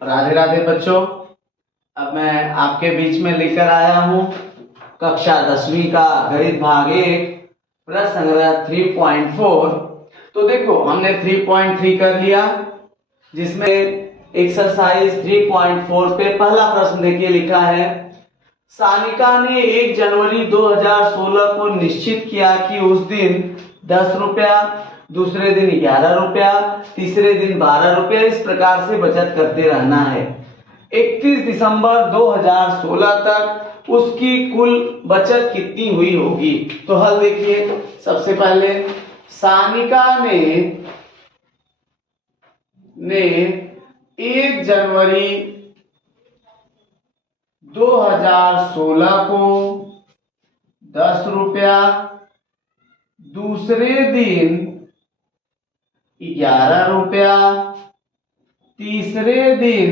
राधे राधे बच्चों। अब मैं आपके बीच में लेकर आया हूँ कक्षा 10वीं का गणित भाग 1 प्रश्न संग्रह 3.4। तो देखो हमने 3.3 कर लिया, जिसमें एक्सरसाइज 3.4 पे पहला प्रश्न देखिए लिखा है, सानिका ने 1 जनवरी 2016 को निश्चित किया कि उस दिन 10 रुपया, दूसरे दिन 11 रुपया, तीसरे दिन 12 रुपया इस प्रकार से बचत करते रहना है। 31 दिसंबर 2016 तक उसकी कुल बचत कितनी हुई होगी। तो हल देखिए, सबसे पहले सानिका ने 1 जनवरी 2016 को 10 रुपया, दूसरे दिन 11 रुपया, तीसरे दिन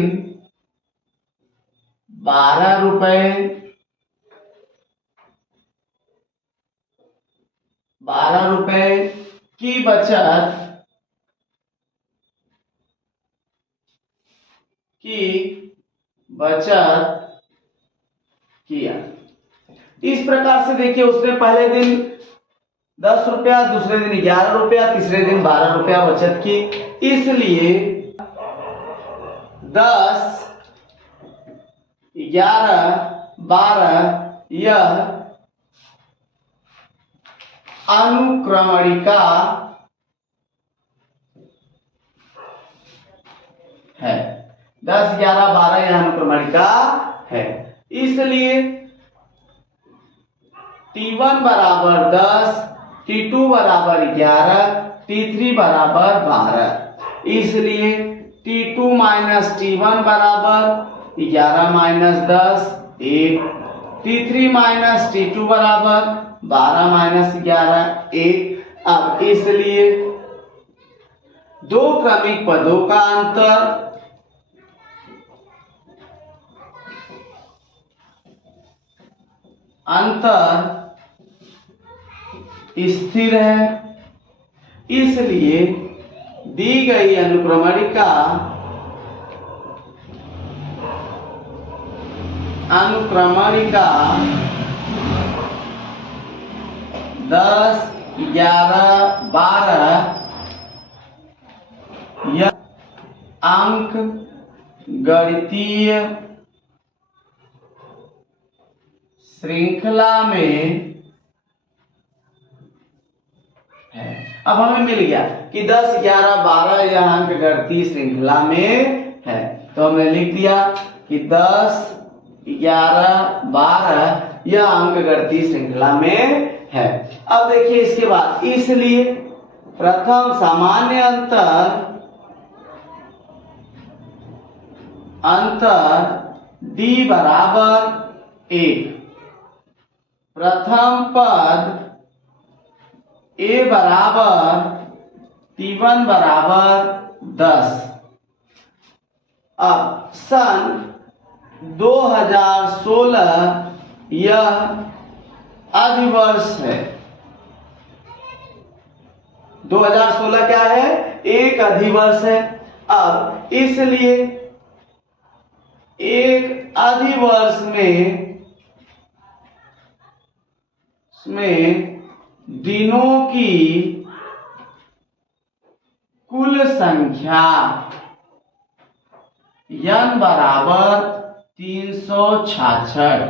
12 रुपए, 12 रुपए की बचत किया। इस प्रकार से देखिए, उसने पहले दिन 10 रुपया, दूसरे दिन 11 रुपया, तीसरे दिन 12 रुपया बचत की। इसलिए 10, 11, 12 यह अनुक्रमणिका है। 10, 11, 12 यह अनुक्रमणिका है। इसलिए T1 बराबर 10, T2 बराबर 11, T3 बराबर 12। इसलिए T2 माइनस T1 बराबर 11 माइनस 10 1, T3 माइनस T2 बराबर 12 माइनस 11 1। अब इसलिए दो क्रमिक पदों का अंतर स्थिर है। इसलिए दी गई अनुक्रमणिका 10, 11, 12 यह अंक गणितीय श्रृंखला में है। अब हमें मिल गया कि 10, 11, 12 यह अंक गणितीय श्रृंखला में है। तो हमने लिख दिया कि 10, 11, 12 यह अंक गणितीय श्रृंखला में है। अब देखिए इसके बाद, इसलिए प्रथम सामान्य अंतर d बराबर 1, प्रथम पद a बराबर T1 बराबर 10। अब सन 2016 यह अधिवर्ष है। 2016 क्या है? एक अधिवर्ष है। अब इसलिए एक अधिवर्ष में दिनों की कुल संख्या n बराबर 366।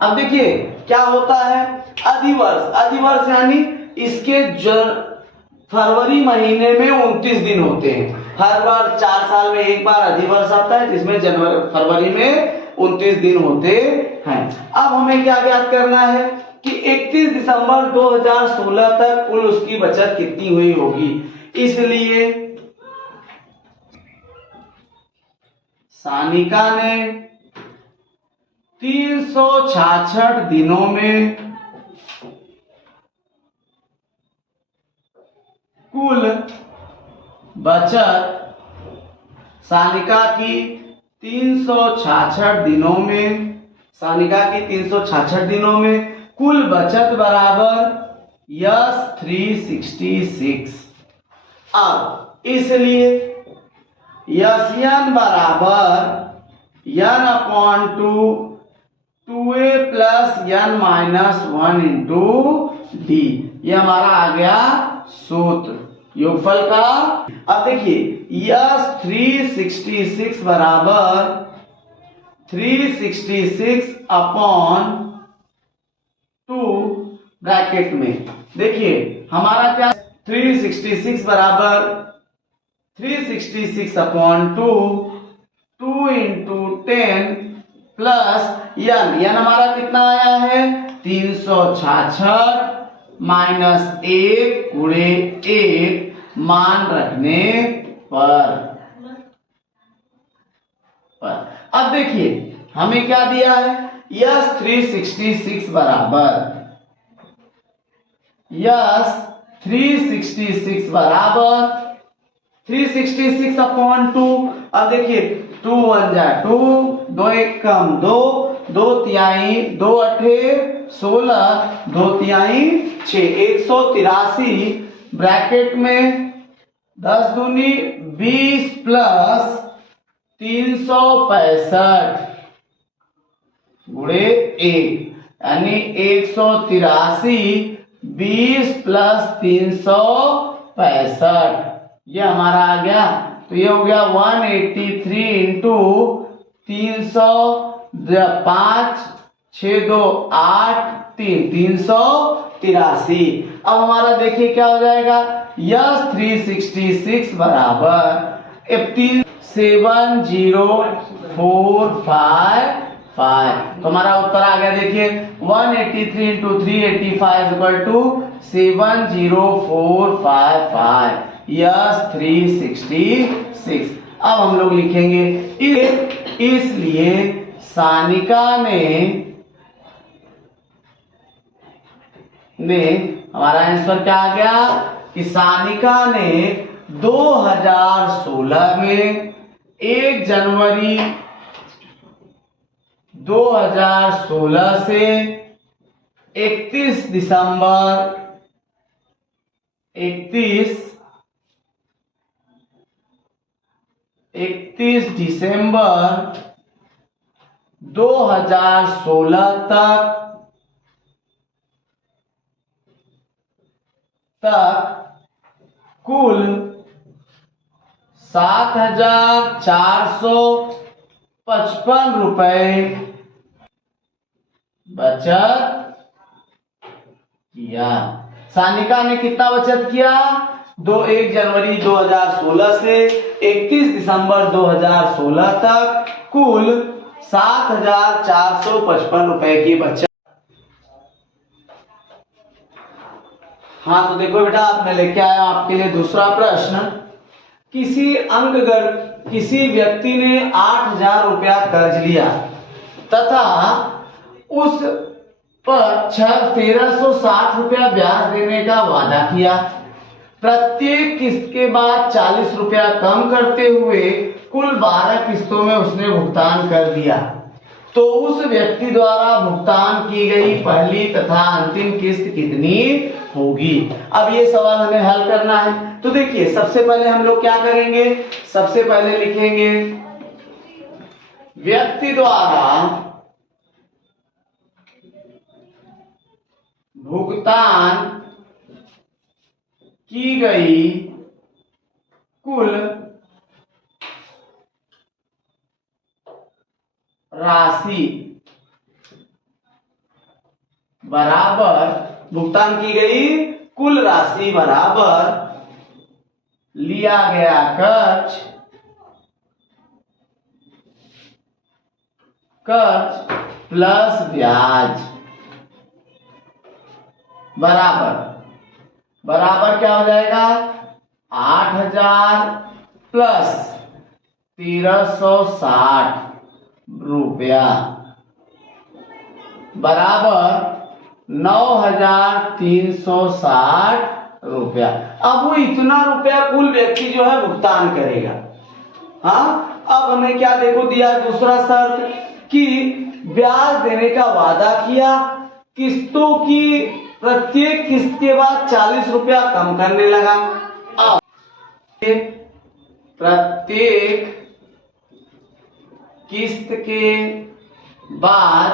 अब देखिए क्या होता है, अधिवर्ष यानी इसके फरवरी महीने में 29 दिन होते हैं। हर बार 4 साल में एक बार अधिवर्ष आता है, जिसमें फरवरी में 29 दिन होते हैं। अब हमें क्या ज्ञात करना है कि 31 दिसंबर 2016 तक कुल उसकी बचत कितनी हुई होगी। इसलिए सानिका ने 366 दिनों में कुल बचत, सानिका की 366 दिनों में कुल बचत बराबर 366। अब इसलिए यस यन बराबर n upon 2a plus n minus 1 into D. ये हमारा आ गया सूत्र योगफल का। अब देखिए यस 366 बराबर 366 अपॉन 2 ब्रैकेट में देखिए हमारा क्या 366 बराबर 366 अपॉन 2 इंटू 10 प्लस यन हमारा कितना आया है 366 माइनस 1 गुणे 1 मान रखने पर। अब देखिए हमें क्या दिया है यस 366 बराबर 366 अपॉन 2। अब देखिए 2 1 जा 2, 2 1 कम 2, 2 तिहाई 2 अठे 16, 2 तिहाई 6, 183 ब्रैकेट में 10 दूनी 20 प्लस 365 गुणे 1 यानी 183 20 प्लस 365 ये हमारा आ गया। तो ये हो गया 183 इंटू 300 5 6 2 8 3 383। अब हमारा देखिए क्या हो जाएगा यस 366 बराबर 70455। तो हमारा उत्तर आ गया देखिए 183 इंटू 385 इक्वल टू 70455 यस 366। अब हम लोग लिखेंगे इसलिए सानिका ने हमारा आंसर क्या आ गया कि सानिका ने 2016 में 1 जनवरी 2016 से 31 दिसंबर 2016 तक कुल 7,455 रुपए बचत किया। सानिका ने कितना बचत किया 1 जनवरी 2016 से 31 दिसंबर 2016 तक कुल 7,455 रुपए की बचत। हाँ तो देखो बेटा आप मैं लेके आया आपके लिए दूसरा प्रश्न। किसी व्यक्ति ने 8,000 रुपया कर्ज लिया तथा उस पर 1,360 रुपया ब्याज देने का वादा किया। प्रत्येक किस्त के बाद 40 रुपया कम करते हुए कुल 12 किस्तों में उसने भुगतान कर दिया। तो उस व्यक्ति द्वारा भुगतान की गई पहली तथा अंतिम किस्त कितनी होगी। अब ये सवाल हमें हल करना है। तो देखिए सबसे पहले हम लोग क्या करेंगे सबसे पहले लिखेंगे व्यक्ति द्वारा भुगतान की गई कुल राशि बराबर भुगतान की गई कुल राशि बराबर लिया गया कर्ज प्लस ब्याज बराबर क्या हो जाएगा 8,000 प्लस 1,360 रुपया बराबर 9,360 रुपया। अब वो इतना रुपया कुल व्यक्ति जो है भुगतान करेगा। हाँ अब हमें क्या देखो दिया दूसरा शर्त कि ब्याज देने का वादा किया, किस्तों की प्रत्येक किस्त के बाद 40 रुपया कम करने लगा। अब प्रत्येक किस्त के बाद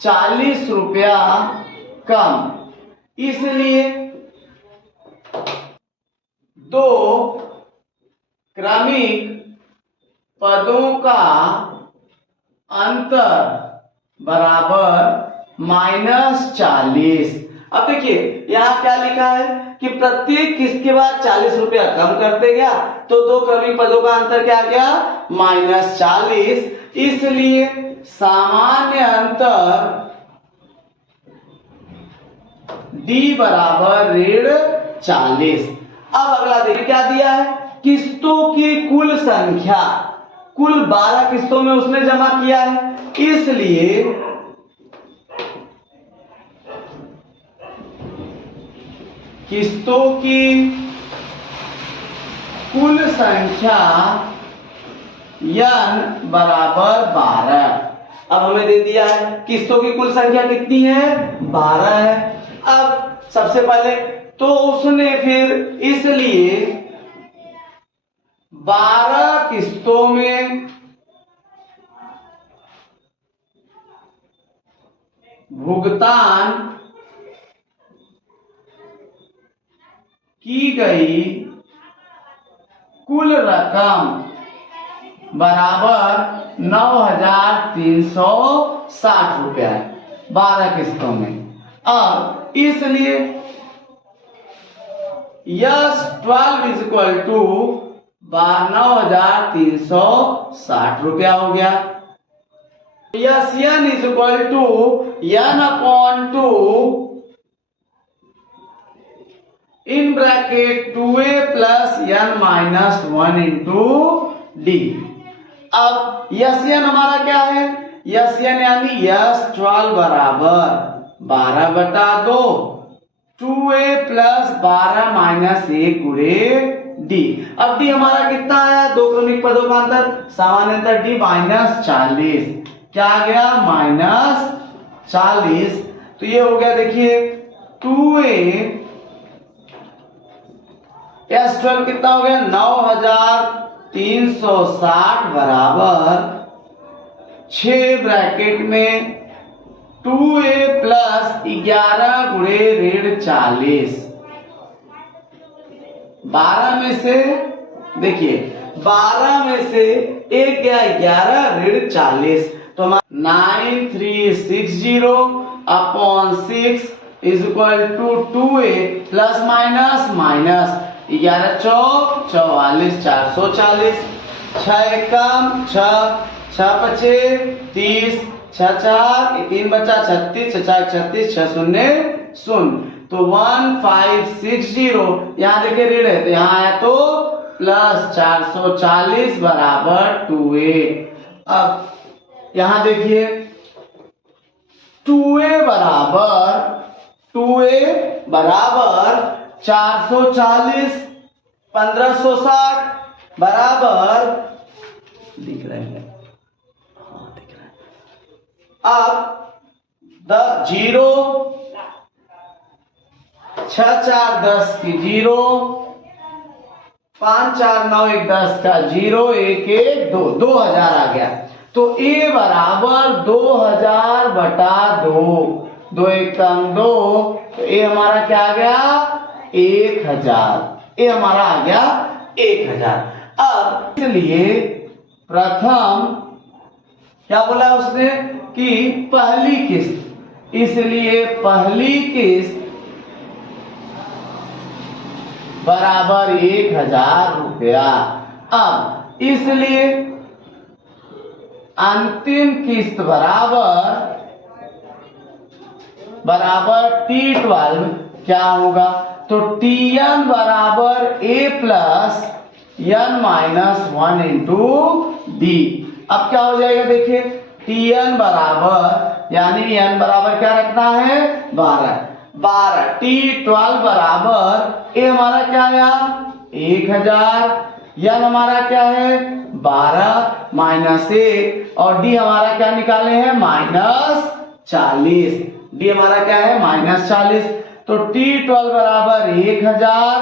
40 रुपया कम, इसलिए दो क्रमिक पदों का अंतर बराबर -40। अब देखिए यहाँ क्या लिखा है कि प्रत्येक किस्त के बाद 40 रुपया कम करते गया, तो दो क्रमिक पदों का अंतर क्या गया, -40। इसलिए सामान्य अंतर D बराबर -40। अब अगला देखिए क्या दिया है, किस्तों की कुल संख्या, कुल 12 किस्तों में उसने जमा किया है, इसलिए किस्तों की कुल संख्या n बराबर 12। अब हमें दे दिया है किस्तों की कुल संख्या कितनी है, 12 है। अब सबसे पहले तो उसने फिर इसलिए 12 किस्तों में भुगतान की गई कुल रकम बराबर 9,360 रुपया है 12 किस्तों में। अब इसलिए यस 12 इज इक्वल टू 9,360 रुपया हो गया। S n is equal to n/2 in bracket 2a plus n-1 into d. अब यस n हमारा क्या है, यस n यानी यस 12 बराबर 12/2 2a प्लस 12 माइनस 1 गुणे डी। अब डी हमारा कितना है, दो क्रमिक पदों का अंतर, सामान्य अंतर डी -40, क्या आ गया -40। तो ये हो गया देखिए 2a S12 कितना हो गया 9,360 बराबर 6 ब्रैकेट में 2a प्लस 11 गुणे -40। 12 में से देखिए 12 में से एक गया 11 -40, तो 9360 upon 6 is equal to 2a plus minus minus 11 चौक 44 440, 6 कम 6 6 पचे 30 6 4 3 बचा 36 6 4 36 6 शून्य 0, तो 1560 यहाँ देखिए ऋण है तो यहाँ आया तो प्लस 440 बराबर 2a। अब यहाँ देखिए 2a बराबर 440 1560 बराबर दिख रहे हैं, हाँ दिख रहे हैं। अब 0 6 4 10 की 0 5 4 9 1 10 का 0 1 1 2 2000 आ गया, तो a बराबर 2000/2 2 1 कम 2, तो a हमारा क्या आ गया 1000, a हमारा आ गया 1000। अब इसलिए प्रथम क्या बोला उसने कि पहली किस्त, इसलिए पहली किस्त बराबर 1000 रुपया। अब इसलिए अंतिम किस्त बराबर T12 क्या होगा, तो Tn बराबर a plus n-1 into d. अब क्या हो जाएगा देखिए Tn बराबर यानी n बराबर क्या रखना है 12 T12 बराबर a हमारा क्या आया 1000, n हमारा क्या है 12 माइनस 1 और d हमारा क्या निकाले हैं -40, d हमारा क्या है -40, तो T12 बराबर 1000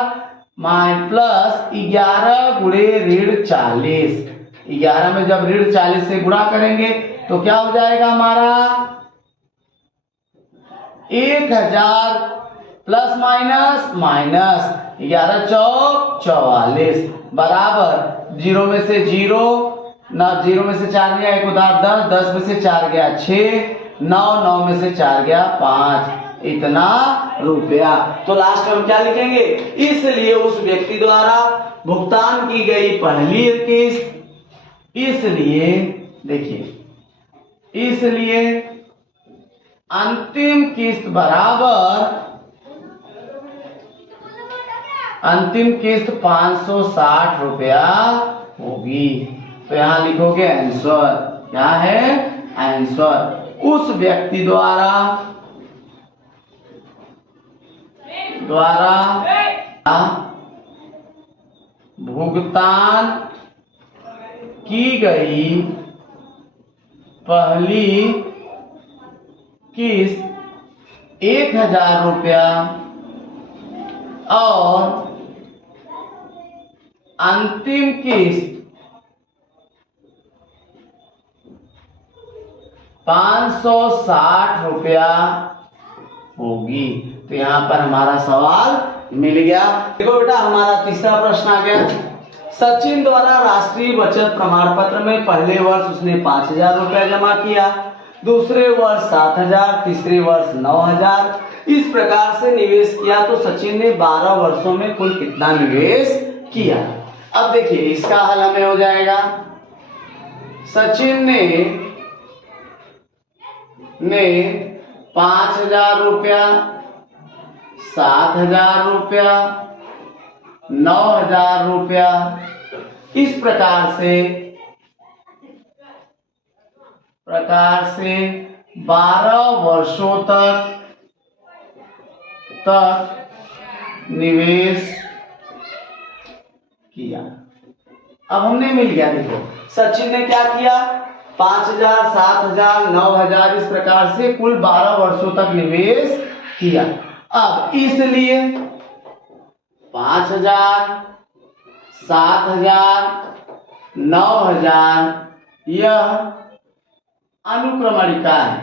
प्लस 11 गुणे ऋण 40। 11 में जब ऋण 40 से गुणा करेंगे तो क्या हो जाएगा हमारा 1000 प्लस माइनस 11 चौक 44 बराबर 0 में से 0 ना 0 में से 4 गया 1 उधार 10, 10 में से 4 गया 6, 9 में से 4 गया 5, इतना रुपया। तो लास्ट में हम क्या लिखेंगे, इसलिए उस व्यक्ति द्वारा भुगतान की गई पहली किस्त, इसलिए देखिए, इसलिए अंतिम किस्त बराबर अंतिम किस्त 560 रुपया होगी। तो यहां लिखोगे आंसर, क्या है आंसर, उस व्यक्ति द्वारा भुगतान की गई पहली किस्त 1000 रुपया और अंतिम किस्त 560 रुपया होगी। तो यहाँ पर हमारा सवाल मिल गया। देखो बेटा, हमारा तीसरा प्रश्न आ गया। सचिन द्वारा राष्ट्रीय बचत प्रमाण पत्र में पहले वर्ष उसने 5000 रुपया जमा किया, दूसरे वर्ष 7000, तीसरे वर्ष 9000, इस प्रकार से निवेश किया। तो सचिन ने 12 वर्षों में कुल कितना निवेश किया। अब देखिए, इसका हल हमें हो जाएगा, सचिन ने 5000 रुपया, 7000 रुपया, 9000 रुपया, इस प्रकार से 12 वर्षों तक निवेश किया। अब हमने मिल गया, देखो सचिन ने क्या किया, 5000, 7000, 9000, इस प्रकार से कुल 12 वर्षों तक निवेश किया। अब इसलिए 5000, 7000, 9000 यह अनुक्रमणिका है,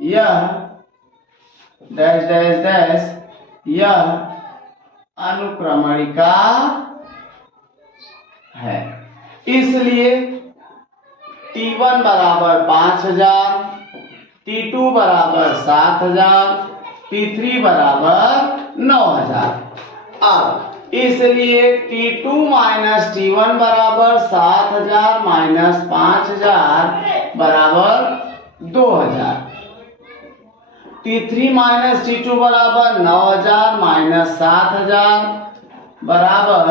यह डैश डैश डैश यह अनुक्रमणिका है। इसलिए T1 बराबर 5000, T2 बराबर 7000, T3 बराबर 9000। अब इसलिए T2 माइनस T1 बराबर 7000 माइनस 5000 बराबर 2000, T3 माइनस T2 बराबर 9000 माइनस 7000 बराबर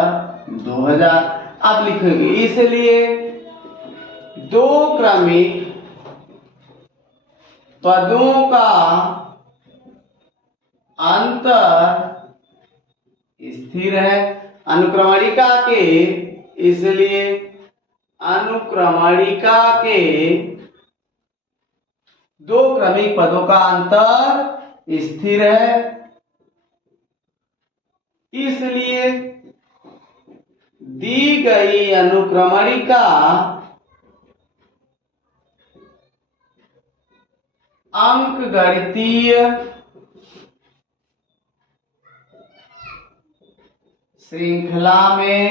2000। अब लिखेंगे, इसलिए दो क्रमिक पदों का अंतर स्थिर है। अनुक्रमणिका के, इसलिए अनुक्रमणिका के दो क्रमिक पदों का अंतर स्थिर है, इसलिए दी गई अनुक्रमणिका अंकगणितीय श्रृंखला में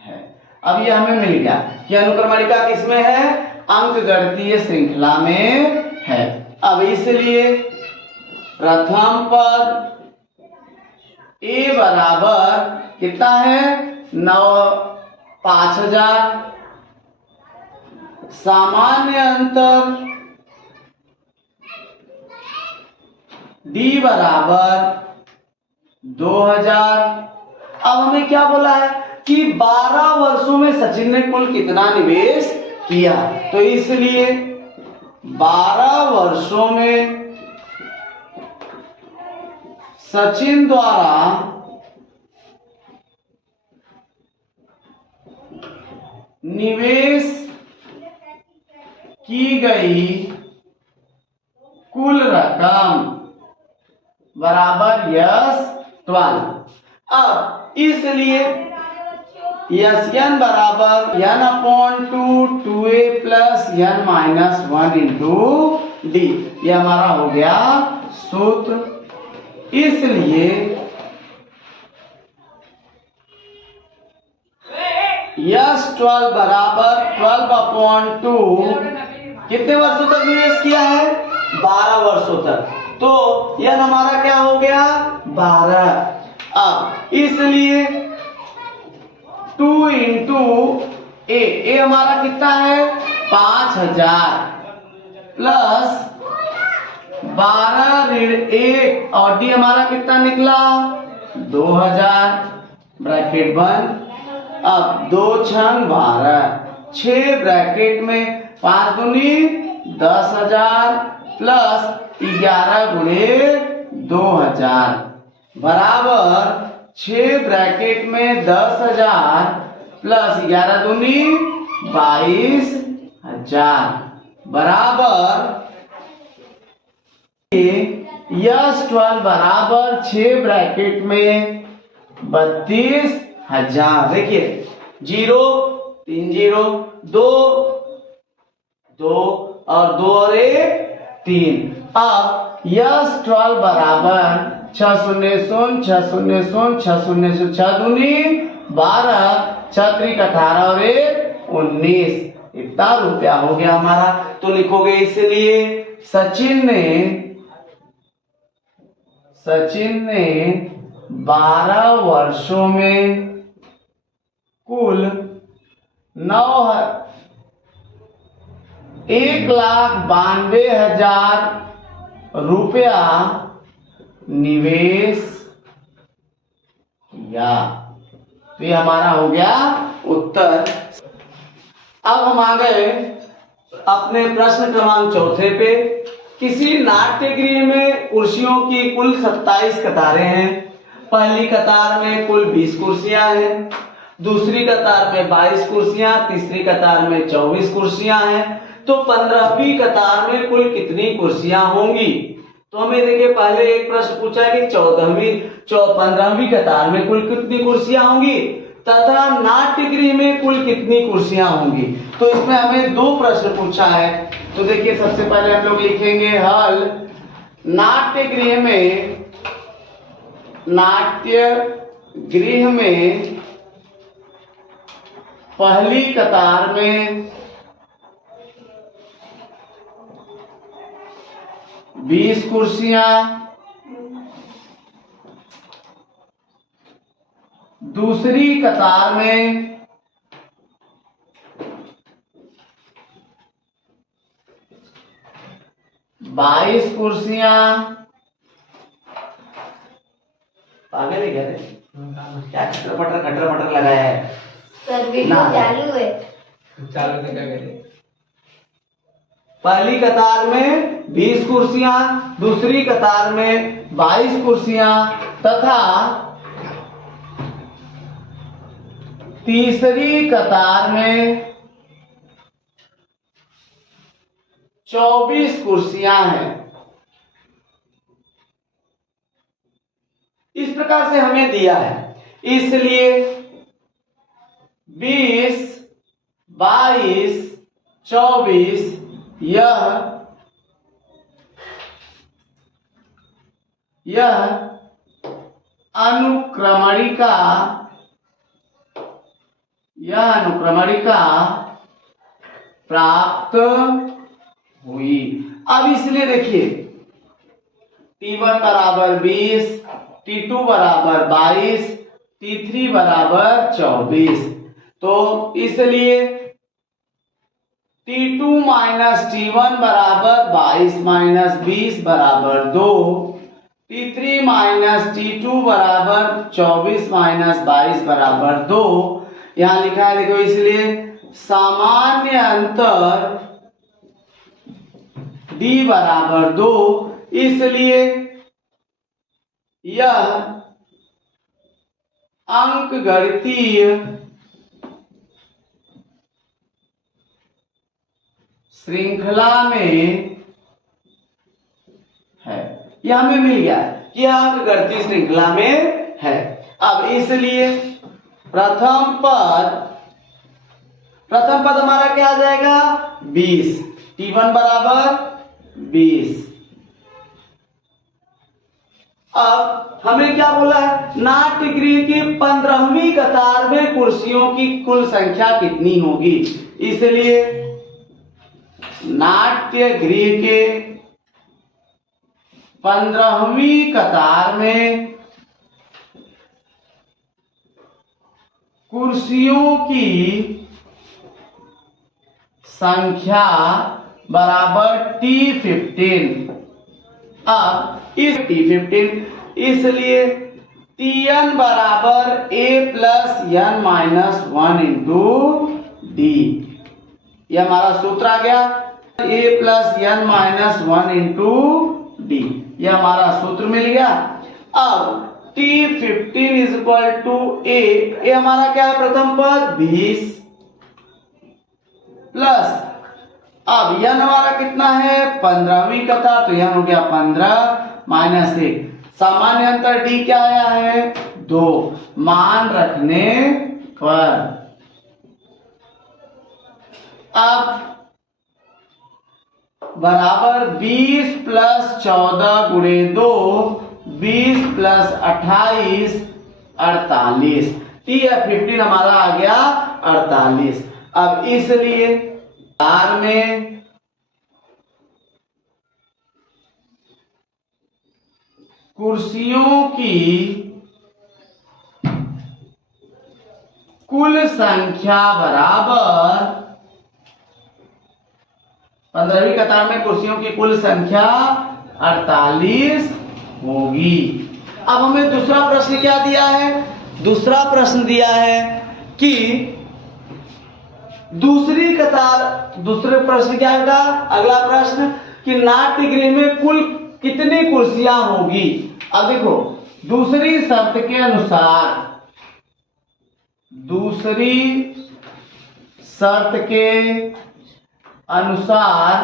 है। अब ये हमें मिल गया कि अनुक्रमणिका किसमें है, अंकगणितीय श्रृंखला में है। अब इसलिए प्रथम पद ए बराबर कितना है 5000, सामान्य अंतर डी बराबर 2000। अब हमें क्या बोला है कि 12 वर्षों में सचिन ने कुल कितना निवेश किया, तो इसलिए 12 वर्षों में सचिन द्वारा निवेश की गई कुल रकम बराबर S12। अब इसलिए Sn बराबर n/2 2a plus n minus 1 into D, ये हमारा हो गया सूत्र। इसलिए S12 बराबर 12/2 कितने वर्षों तक निवेश किया है? 12 वर्षों तक। तो यह हमारा क्या हो गया? 12। अब इसलिए 2 इंटू ए हमारा कितना है? 5000 प्लस 12 ऋण 1 और डी हमारा कितना निकला? 2000 ब्रैकेट बंद। अब 2 छंग 12, 6 ब्रैकेट में 5 दूनी 10,000 प्लस 11 गुणे 2000 बराबर 6 ब्रैकेट में 10,000 प्लस 11 दूनी 22,000 बराबर S12 बराबर 6 ब्रैकेट में 32,000। देखिए 0 3 0 2 2 और 2 और 1 3। अब S12 बराबर 600 600 600 6 दूनी 12 6 3 18 और 1 19। इतना रुपया हो गया हमारा। तो लिखोगे इसलिए सचिन ने 12 वर्षों में कुल 1,92,000 रुपया निवेश किया। तो ये हमारा हो गया उत्तर। अब हम आ गए अपने प्रश्न क्रमांक 4 पे। किसी नाट्य गृह में कुर्सियों की कुल 27 कतारें हैं। पहली कतार में कुल 20 कुर्सियां हैं, दूसरी कतार में 22 कुर्सियां, तीसरी कतार में 24 कुर्सियां हैं। तो 15वीं कतार में कुल कितनी कुर्सियां होंगी? तो हमें देखिए पहले एक प्रश्न पूछा है कि 15वीं कतार में कुल कितनी कुर्सियां होंगी तथा नाट्य गृह में कुल कितनी कुर्सियां होंगी। तो इसमें हमें 2 प्रश्न पूछा है। तो देखिए सबसे पहले हम लोग लिखेंगे हल। नाट्य गृह में पहली कतार में 20 कुर्सियां, दूसरी कतार में 22 कुर्सियां। पागल है क्या रे? क्या खटर पटर लगाया है? सर वीडियो चालू है। चालू तो क्या करें? पहली कतार में 20 कुर्सियां, दूसरी कतार में 22 कुर्सियां तथा तीसरी कतार में 24 कुर्सियां हैं। इस प्रकार से हमें दिया है। इसलिए 20 22 24 यह अनुक्रमणिका प्राप्त हुई। अब इसलिए देखिए T1 बराबर 20, T2 बराबर 22, T3 बराबर 24। तो इसलिए T2 माइनस T1 बराबर 22 माइनस 20 बराबर 2, T3 माइनस T2 बराबर 24 माइनस 22 बराबर 2। यहां लिखा है देखो, इसलिए सामान्य अंतर D बराबर 2। इसलिए यह अंकगणितीय श्रृंखला में है। ये हमें मिल गया कि अंक गणती श्रृंखला में है। अब इसलिए प्रथम पद हमारा क्या आ जाएगा 20, T1 बराबर 20। अब हमें क्या बोला है, नाट्य गृह की 15वीं कतार में कुर्सियों की कुल संख्या कितनी होगी। इसलिए नाट्य गृह के 15वीं कतार में कुर्सियों की संख्या बराबर T15। अब इस T15 इसलिए Tn बराबर a plus n minus 1 into D. यह हमारा सूत्र आ गया, a plus n minus 1 into D. यह हमारा सूत्र मिल गया। अब T15 is equal to a, हमारा क्या है प्रथम पद 20 प्लस अब यन हमारा कितना है 15वीं कतार, तो यन हो गया 15 माइनस 1। सामान्य अंतर डी क्या आया है 2। मान रखने पर अब बराबर 20 प्लस 14 गुणे 2, 20 प्लस 28 48। T15 हमारा आ गया 48। अब इसलिए कतार में कुर्सियों की कुल संख्या बराबर 15वीं कतार में कुर्सियों की कुल संख्या 48 होगी। अब हमें दूसरा प्रश्न क्या दिया है, दूसरा प्रश्न दिया है कि दूसरे प्रश्न क्या होगा, अगला प्रश्न कि नाट्य गृह में कुल कितनी कुर्सियां होगी। अब देखो दूसरी शर्त के अनुसार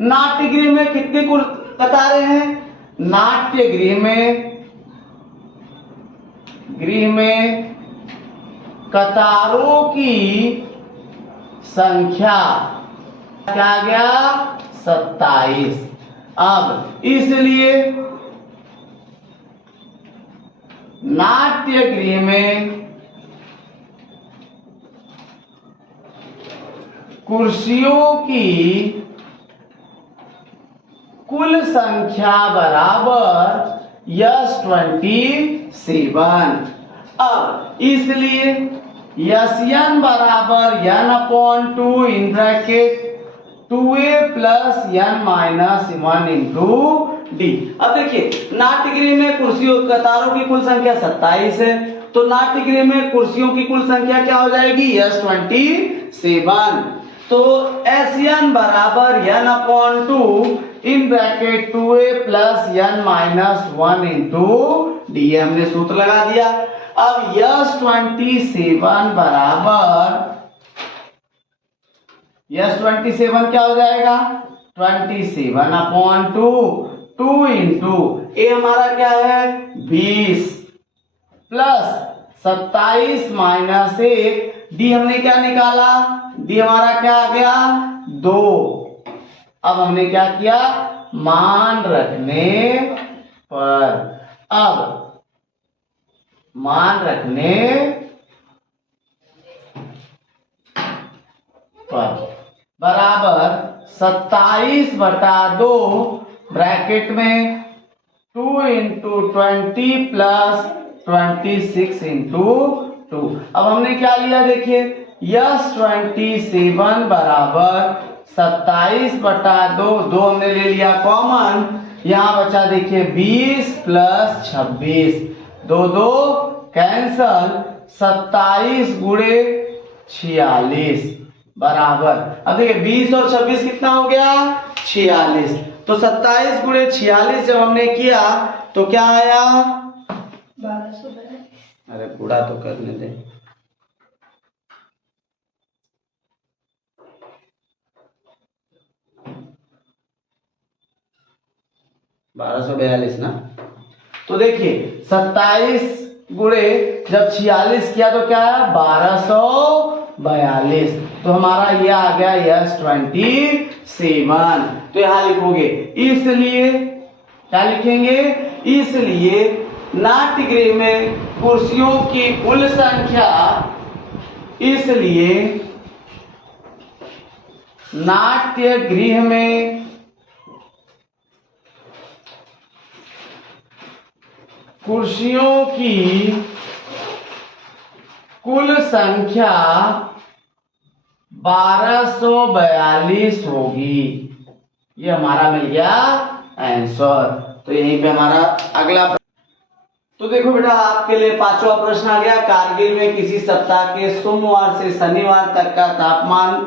नाट्य गृह में कितनी कुल कतारें हैं। नाट्य गृह में कतारों की संख्या क्या आ गया 27। अब इसलिए नाट्य गृह में कुर्सियों की कुल संख्या बराबर S27। अब इसलिए Sn बराबर n upon 2 in bracket 2a plus n minus 1 into d. अब देखिए नाट्य गृह में कुर्सियों कतारों की कुल संख्या 27 है, तो नाट्य गृह में कुर्सियों की कुल संख्या क्या हो जाएगी S27। तो Sn बराबर n upon 2 in bracket 2a plus n minus 1 into D. हमने सूत्र लगा दिया। अब S27 बराबर S27 क्या हो जाएगा 27 अपॉन 2 इंटू ए हमारा क्या है 20 प्लस 27 माइनस 1 डी हमने क्या निकाला, डी हमारा क्या आ गया 2। अब हमने क्या किया मान रखने पर बराबर 27 बटा 2 ब्रैकेट में 2 इंटू 20 प्लस 26 इंटू 2। अब हमने क्या लिया देखिए S27 बराबर 27 बटा 2 हमने ले लिया कॉमन, यहां बचा देखिए 20 प्लस 26 2 कैंसल 27 गुणे 46 बराबर। अब देखिए 20 और 26 कितना हो गया 46। तो 27 गुणे 46 जब हमने किया तो क्या आया 1200। अरे पूरा तो करने दे। 1242 ना। तो देखिए 27 गुणे जब 46 किया तो क्या है 1242, तो हमारा ये आ गया यस 27। तो यहां लिखोगे इसलिए, क्या लिखेंगे, इसलिए नाट्यगृह में कुर्सियों की कुल संख्या, इसलिए नाट्यगृह में कुर्सियों की कुल संख्या 1242 होगी। ये हमारा मिल गया आंसर। तो यहीं पे हमारा अगला, तो देखो बेटा आपके लिए पांचवा प्रश्न आ गया। कारगिल में किसी सप्ताह के सोमवार से शनिवार तक का तापमान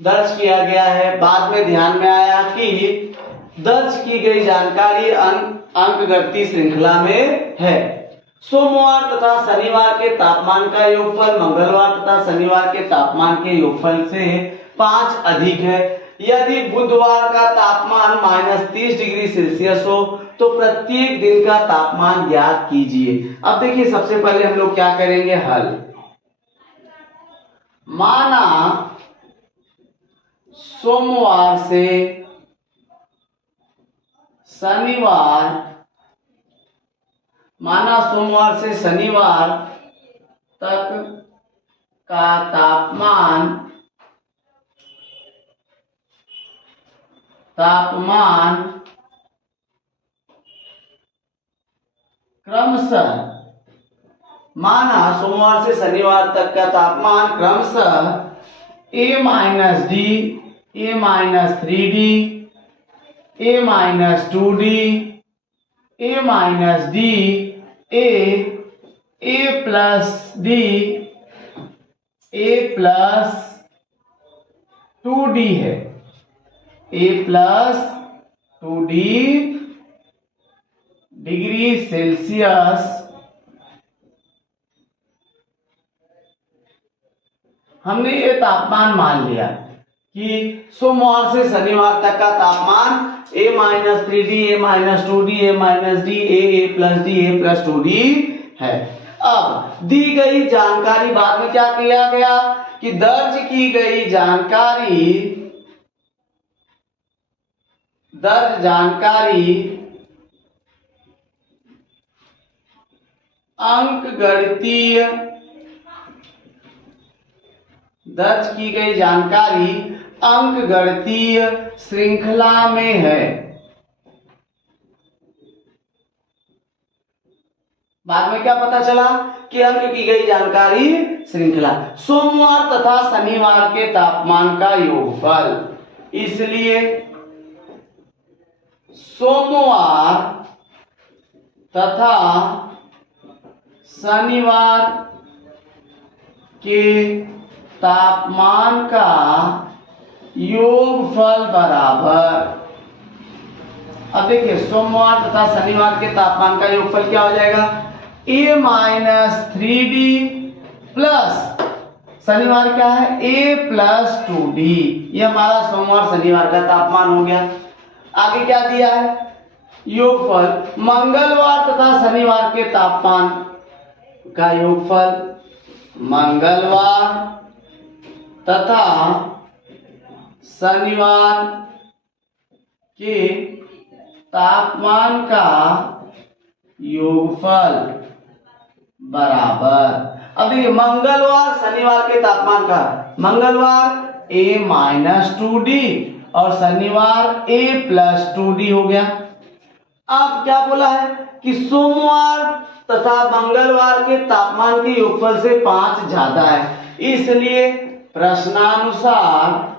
दर्ज किया गया है। बाद में ध्यान में आया कि दर्ज की गई जानकारी अंक गणितीय श्रृंखला में है। सोमवार तथा शनिवार के तापमान का योगफल मंगलवार तथा शनिवार के तापमान के योगफल से 5 अधिक है। यदि बुधवार का तापमान -30 डिग्री सेल्सियस हो तो प्रत्येक दिन का तापमान ज्ञात कीजिए। अब देखिए सबसे पहले हम लोग क्या करेंगे, हल। माना सोमवार से शनिवार तक का तापमान क्रमशः, माना सोमवार से शनिवार तक का तापमान क्रमशः A-D, A-3D, A-2D, A-D, A+D, A+2D है। A+2D डिग्री सेल्सियस हमने ये तापमान मान लिया कि सोमवार से शनिवार तक का तापमान A-3D, A-2D, A-D, A+D, A+2D है। अब दी गई जानकारी, बाद में क्या किया गया कि दर्ज की गई जानकारी अंकगणितीय, दर्ज की गई जानकारी अंकगणितीय श्रृंखला में है। बाद में क्या पता चला कि अंक की गई जानकारी श्रृंखला, सोमवार तथा शनिवार के तापमान का योगफल, इसलिए सोमवार तथा शनिवार के तापमान का योगफल बराबर, अब देखिए सोमवार तथा शनिवार के तापमान का योगफल क्या हो जाएगा, A-3D प्लस शनिवार क्या है A+2D। ये हमारा सोमवार शनिवार का तापमान हो गया। आगे क्या दिया है, योगफल मंगलवार तथा शनिवार के तापमान का योगफल, मंगलवार तथा शनिवार के तापमान का योगफल बराबर। अब देखिए मंगलवार शनिवार के तापमान का, मंगलवार A-2D और शनिवार A+2D हो गया। अब क्या बोला है कि सोमवार तथा मंगलवार के तापमान के योगफल से 5 ज्यादा है, इसलिए प्रश्नानुसार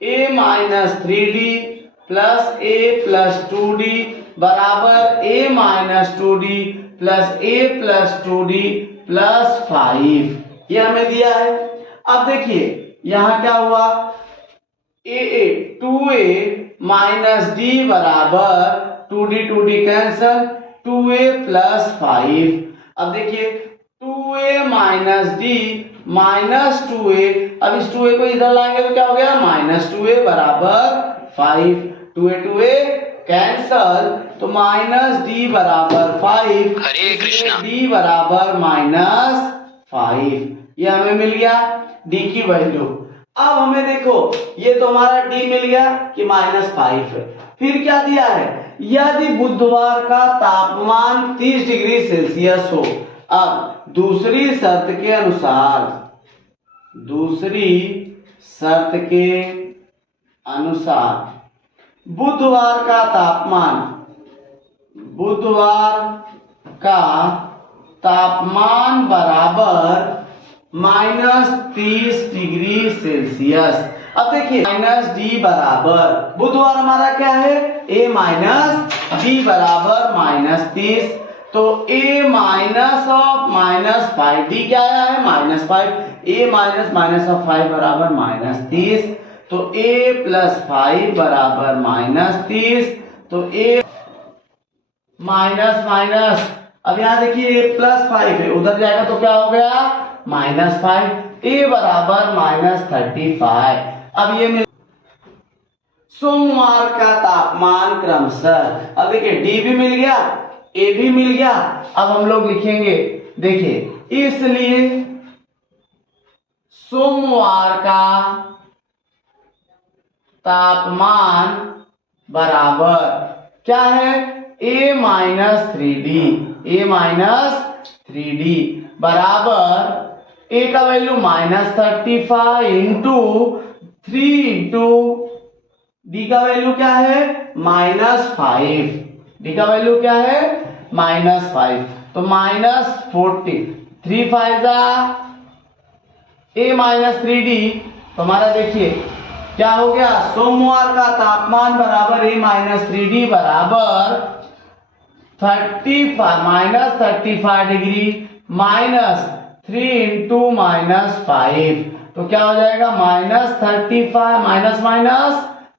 A-3D प्लस A+2D बराबर A-2D प्लस A+2D प्लस 5, ये हमें दिया है। अब देखिए यहां क्या हुआ, A2A-D बराबर 2D कैंसल, 2A प्लस 5। अब देखिए 2A-D माइनस 2A, अब इस 2A को इधर लाएंगे तो क्या हो गया -2A बराबर 5। टू ए कैंसल, तो माइनस डी बराबर 5, हरे कृष्णा। डी बराबर -5, ये हमें मिल गया डी की वैल्यू। अब हमें देखो ये तो हमारा डी मिल गया कि -5 है। फिर क्या दिया है, यदि बुधवार का तापमान 30 डिग्री सेल्सियस हो। अब दूसरी शर्त के अनुसार बुधवार का तापमान बराबर -30 डिग्री सेल्सियस। अब देखिए माइनस डी बराबर बुधवार हमारा क्या है, a माइनस डी बराबर -30, तो a माइनस ऑफ -5, डी क्या आया है -5, a माइनस ऑफ 5 बराबर -30, तो a प्लस 5 बराबर -30, तो a माइनस, अब यहाँ देखिए a प्लस 5 है, उधर जाएगा तो क्या हो गया -5, a बराबर -35। अब ये मिल सोमवार का तापमान क्रमशः, अब देखिए डी भी मिल गया, ए भी मिल गया। अब हम लोग लिखेंगे, देखिए इसलिए सोमवार का तापमान बराबर क्या है, a माइनस 3d बराबर a का वैल्यू -35 इंटू 3 इंटू डी का वैल्यू क्या है -5, डी का वैल्यू क्या है -5, तो -40, 3 5 a माइनस 3d, तो हमारा देखिए क्या हो गया, सोमवार का तापमान बराबर a माइनस 3d बराबर 35 डिग्री -3 इंटू -5, तो क्या हो जाएगा -35 minus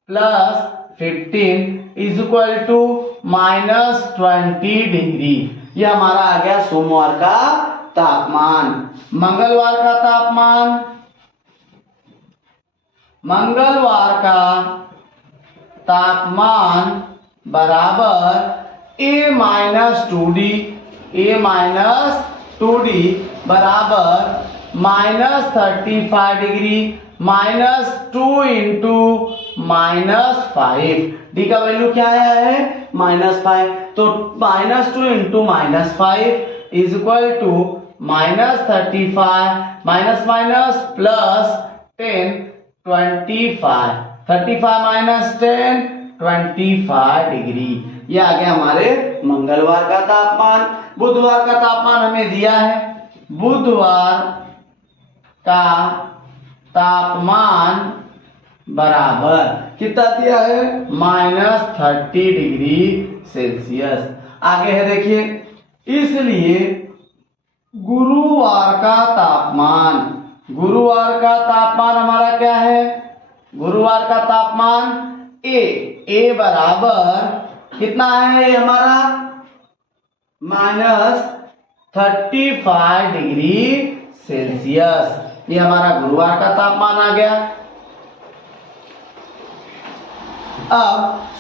plus 15 is equal to -20 degree. ये हमारा आ गया सोमवार का तापमान। मंगलवार का तापमान बराबर a माइनस 2d बराबर -35 डिग्री -2 इंटू -5, डी का वैल्यू क्या आया है -5, तो -2 into -5 is equal to -35 minus plus 10 25, 35 माइनस 10 25 डिग्री। ये आ गया हमारे मंगलवार का तापमान। बुधवार का तापमान हमें दिया है, बुधवार का तापमान बराबर कितना दिया है -30 डिग्री सेल्सियस। आगे है देखिए, इसलिए गुरुवार का तापमान हमारा क्या है, गुरुवार का तापमान a बराबर कितना है, ये हमारा -35 डिग्री सेल्सियस। ये हमारा गुरुवार का तापमान आ गया। अब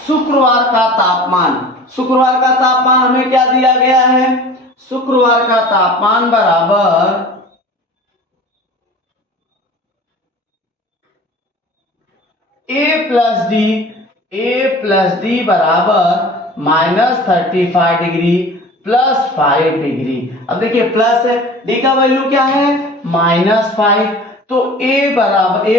शुक्रवार का तापमान हमें क्या दिया गया है, शुक्रवार का तापमान बराबर a प्लस डी बराबर -35 डिग्री प्लस 5 डिग्री। अब देखिए प्लस है, डी का वैल्यू क्या है -5, तो a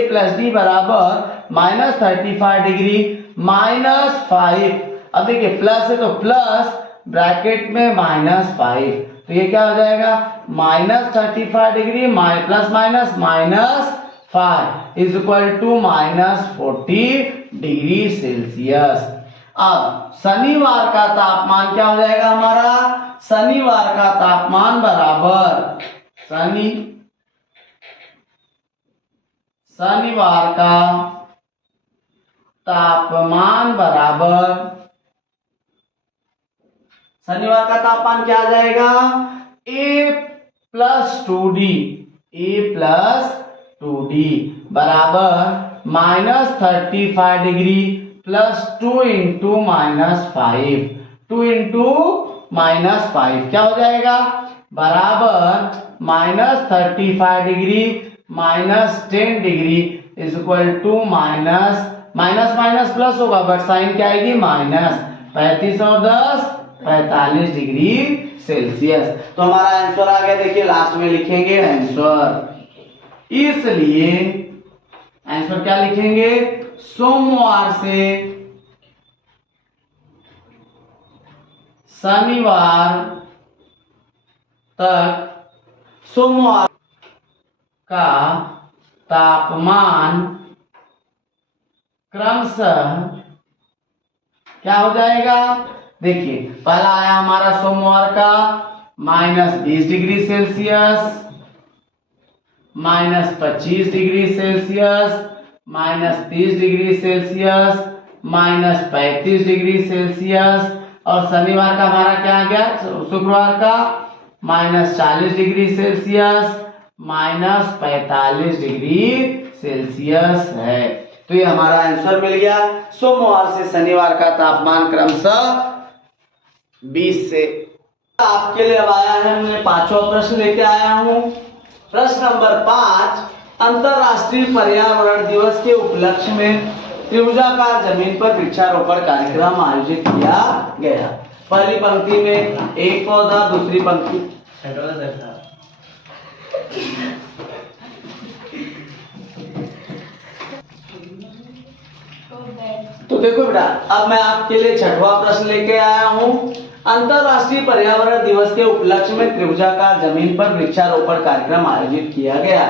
प्लस डी बराबर -35 डिग्री -5। अब देखिए प्लस है तो प्लस ब्रैकेट में -5, तो ये क्या हो जाएगा -35 degree plus -5 is equal to -40 degree Celsius. अब शनिवार का तापमान क्या हो जाएगा हमारा, शनिवार का तापमान बराबर शनिवार का तापमान क्या आ जाएगा, a प्लस 2d बराबर -35 डिग्री प्लस 2 इंटू -5, 2 इंटू -5 क्या हो जाएगा बराबर -35 degree -10 degree is equal to minus minus plus होगा बट साइन क्या आएगी माइनस 35 और 10 45 डिग्री सेल्सियस। तो हमारा आंसर आ गया, देखिए लास्ट में लिखेंगे आंसर। इसलिए आंसर क्या लिखेंगे, सोमवार से शनिवार तक सोमवार का तापमान क्रमशः क्या हो जाएगा, देखिए पहला आया हमारा सोमवार का -20 degree Celsius, -25 degree Celsius, -30 degree Celsius, -35 degree Celsius, और शनिवार का हमारा क्या आ गया, शुक्रवार का -40 डिग्री सेल्सियस, -45 डिग्री सेल्सियस है। तो ये हमारा आंसर मिल गया, सोमवार से शनिवार का तापमान क्रमशः 20 से। आपके लिए अब आया है, मैं पांचवा प्रश्न लेके आया हूं। प्रश्न नंबर 5, अंतरराष्ट्रीय पर्यावरण दिवस के उपलक्ष्य में त्रिभुजाकार जमीन पर वृक्षारोपण कार्यक्रम आयोजित किया गया। पहली पंक्ति में एक पौधा, दूसरी पंक्ति तो देखो बेटा, अब मैं आपके लिए छठवां प्रश्न लेके आया हूं। अंतरराष्ट्रीय पर्यावरण दिवस के उपलक्ष्य में त्रिभुजाकार जमीन पर वृक्षारोपण कार्यक्रम आयोजित किया गया।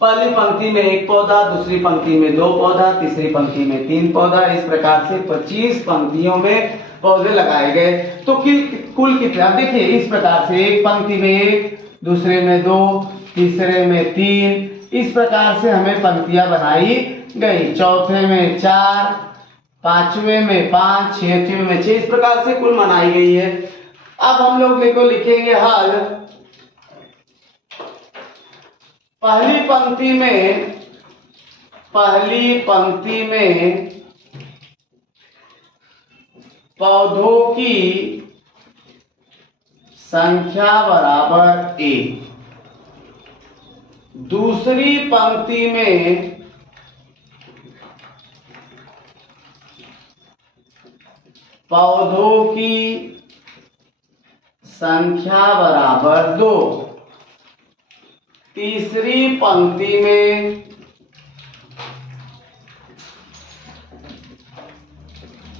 पहली पंक्ति में एक पौधा, दूसरी पंक्ति में 2 पौधा, तीसरी पंक्ति में 3 पौधा, इस प्रकार से 25 पंक्तियों में पौधे लगाए गए। तो कुल कितने, अब देखिए इस प्रकार से एक पंक्ति में 1, दूसरे में 2, तीसरे में 3, इस प्रकार से हमें पंक्तियां बनाई गई। चौथे में 4, पांचवे में 5, छठवें में 6, इस प्रकार से कुल बनाई गई है। अब हम लोग देखो लिखेंगे हल। पहली पंक्ति में पौधों की संख्या बराबर 1, दूसरी पंक्ति में पौधों की संख्या बराबर 2, तीसरी पंक्ति में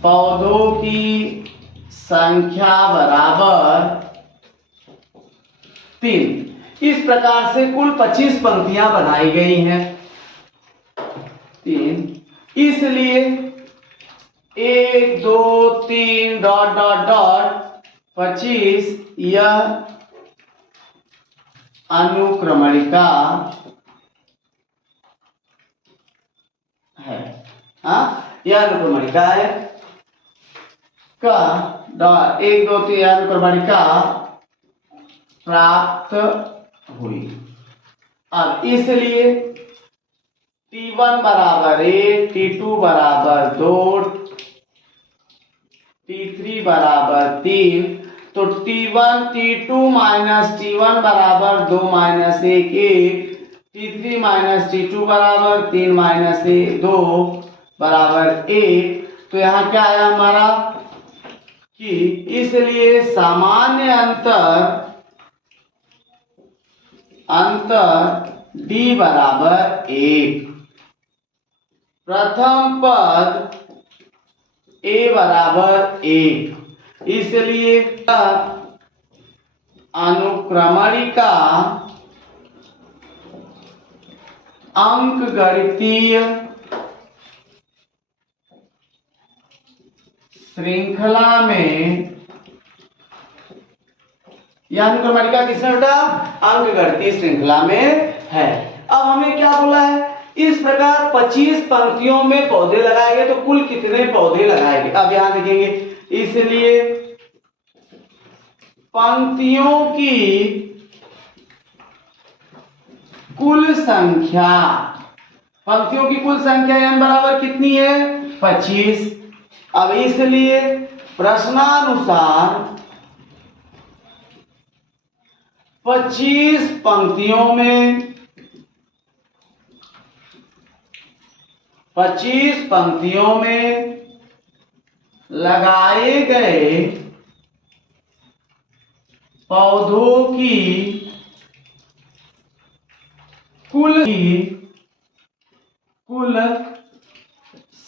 पौधों की संख्या बराबर 3। इस प्रकार से कुल 25 पंक्तियां बनाई गई हैं। 3, इसलिए 1 2 3 डॉट डॉट डॉट 25 यह अनुक्रमणिका है। यह अनुक्रमणिका है का 1 2 3 अनुक्रमणिका प्राप्त हुई। अब इसलिए T1 बराबर 1, T2 बराबर 2, T3 बराबर 3, तो T1 T2 माइनस T1 बराबर 2 माइनस 1 1, T3 माइनस T2 बराबर 3 माइनस 2 बराबर 1। तो यहाँ क्या आया हमारा कि इसलिए सामान्य अंतर D बराबर 1, प्रथम पद A बराबर 1, इसलिए अनुक्रमणिका अंकगणितीय श्रृंखला में, यह अनुक्रमणिका किसमें बेटा, अंकगणितीय श्रृंखला में है। अब हमें क्या बोला है, इस प्रकार 25 पंक्तियों में पौधे लगाए गए, तो कुल कितने पौधे लगाए गए, अब यहां देखेंगे। इसलिए पंक्तियों की कुल संख्या n बराबर कितनी है, 25। अब इसलिए प्रश्नानुसार 25 पंक्तियों में 25 पंक्तियों में लगाए गए पौधों की कुल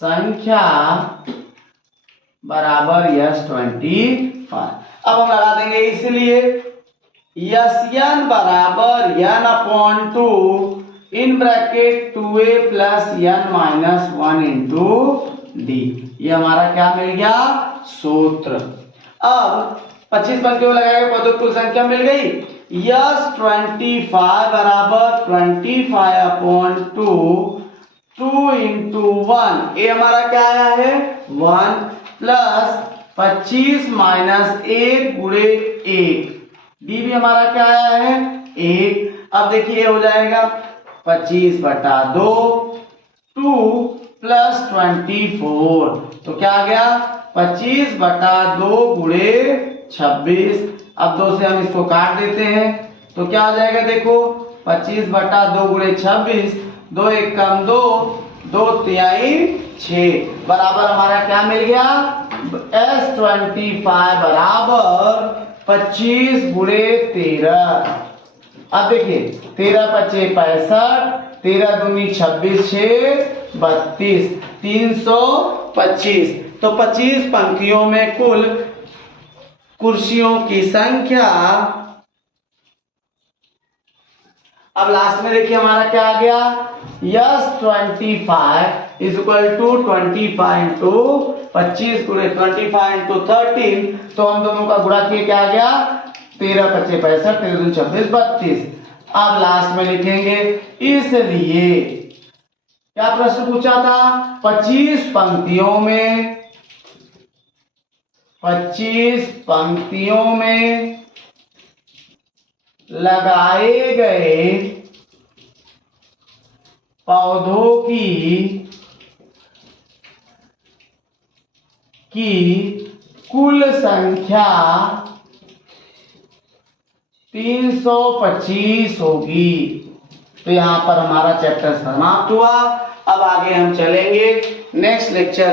संख्या बराबर यस 25। अब हम लगा देंगे इसलिए यस एन बराबर n upon 2 in bracket 2a plus n minus 1 into D. ये हमारा क्या मिल गया सूत्र। अब 25 पंक्तियों में लगाए पौधों की कुल संख्या मिल गई। यस 25 बराबर 25 अपॉन 2 इंटू 1। ये हमारा क्या आया है 1 प्लस 25 माइनस 1 गुणे 1। डी भी हमारा क्या आया है 1। अब देखिए हो जाएगा 25 बटा 2 2 प्लस 24। तो क्या आ गया 25 बटा 2 गुणे 26। अब 2 से हम इसको काट देते हैं तो क्या आ जाएगा देखो 25 बटा 2 गुणे 26। 2 एक कम 2 2 तिहाई 6 बराबर हमारा क्या मिल गया S25 बराबर 25 गुणे 13। अब देखिए 13 पचे 65 13 दूनी 26 6 32 325। तो 25 पंक्तियों में कुल कुर्सियों की संख्या। अब लास्ट में देखिए हमारा क्या आ गया S 25 is equal to 25 into 25 गुणे 25 इंटू 13। तो हम दोनों का गुणा किए क्या आ गया 13 पचे 65 13 दूनी 26 32। अब लास्ट में लिखेंगे इसलिए क्या प्रश्न पूछा था 25 पंक्तियों में लगाए गए पौधों की कुल संख्या 325 होगी। तो यहां पर हमारा चैप्टर समाप्त हुआ। अब आगे हम चलेंगे नेक्स्ट लेक्चर